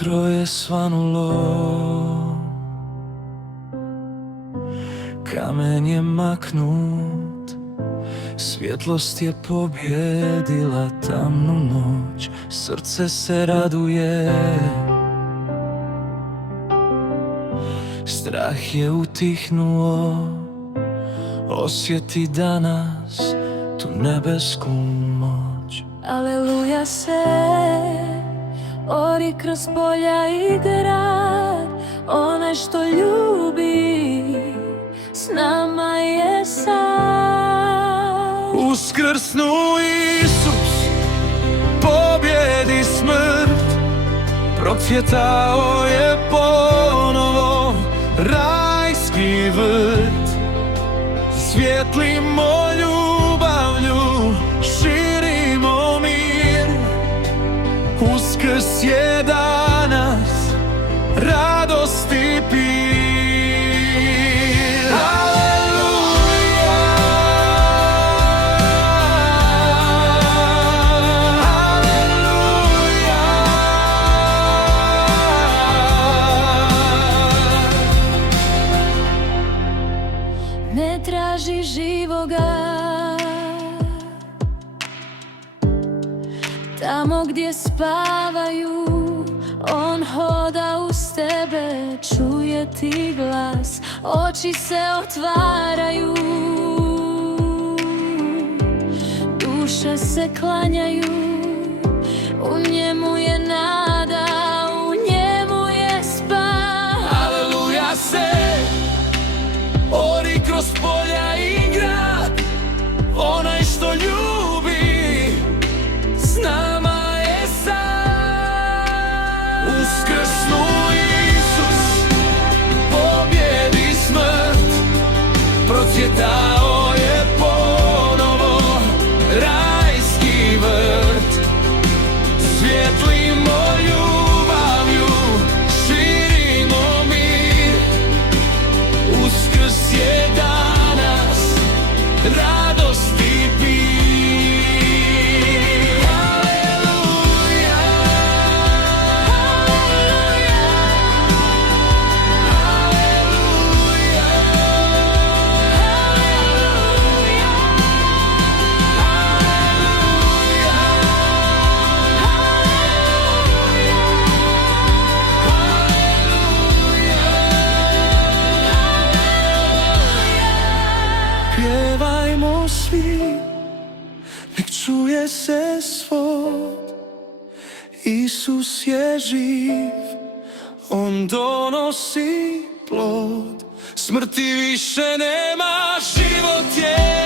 Jutro je svanulo, kamen je maknut, svjetlost je pobjedila tamnu noć, srce se raduje, strah je utihnuo, osjeti danas tu nebesku moć. Aleluja se ori kroz polja i grad, onaj što ljubi s nama je sad. Uskrsnu Isus, pobjedi smrt, procvjetao je ponovo rajski vrt. Svjetlimo ljubavlju, širimo mir, Uskrs je danas, radost i pir. Aleluja, aleluja. Ne traži živoga tamo gdje spavaju, on hoda uz tebe, čuje ti glas, oči se otvaraju, duše se klanjaju, u njemu je nada, u njemu je spas. Aleluja se ori kroz polja i grad, onaj što ljubi s nama je sad. Uskrsnu Isus, pobjedi smrt, procvjetao je ponovo rajski vrt. Svjetlimo ljubavlju, širimo mir, Uskrs je danas, radost i pir. Aleluja, aleluja, aleluja, pjevajmo svi, nek čuje se svod. Isus je živ, on donosi plod, smrti više nema, život je